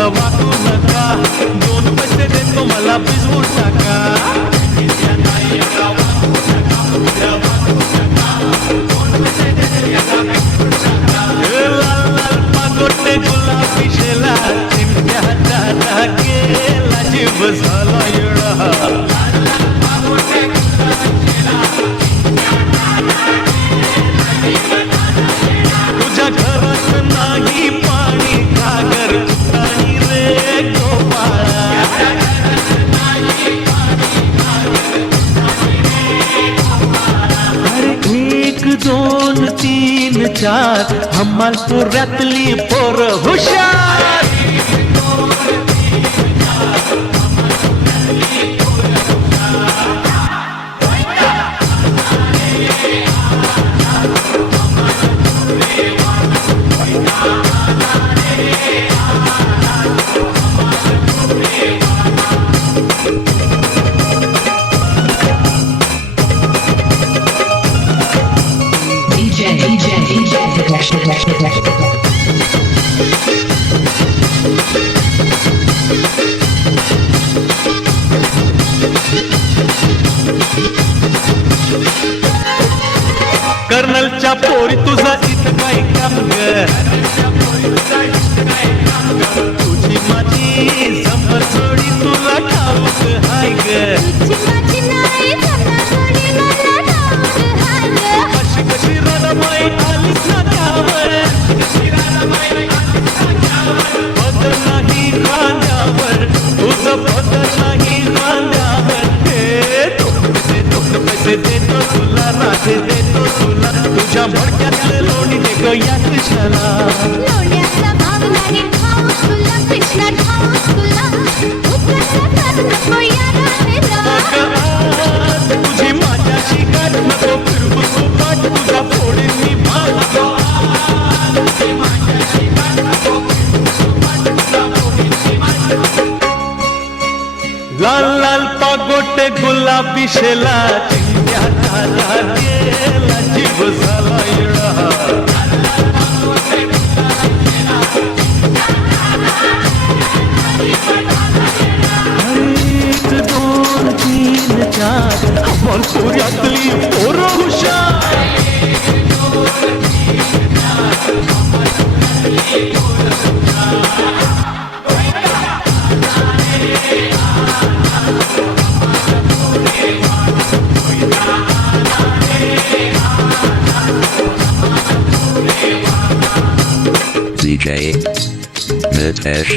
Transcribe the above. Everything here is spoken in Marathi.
पुढं वाकू नका, 2 पैसे देतो मला भिजवून टाका. लाल लाल पागोटे गुलाबी शेला, चिमट्याचा टाकेला जीव झाला येळा. तुझ्या घरात नाही पाणी, घागर नाही रे गोपाळा. अरे 1 2 3 4 हमालपुरातली पोरं हुशार. कर्नलच्या पोरी तुझा इथं काय काम ग, तुझी माझी समर जोडी तुला ठाऊक हाय ग. अशी कशी रडमाई आलीस ना त्यावर, बदल नाही खांद्यावर, तुझं बदल नाही खांद्यावर. हे 2 पैसे देतो तुला, राधे देतो तुला, तुझ्या मडक्यातलं लोणी दे ग या कृष्णाला. लोण्याचा भाव नाही खाऊ तुला, कृष्णा खाऊ तुला, नको या राधेला. तुझी माझ्याशी गाठ नको फिरवू तू पाठ, तुझा फोडीन मी भाग. लाल लाल पागोटे गुलाबी शेला, चिंध्याचा लागेला जीव झाला येळा. 1 2 3 4 हमालपुरातली पोरं हुशार. DJ Mitesh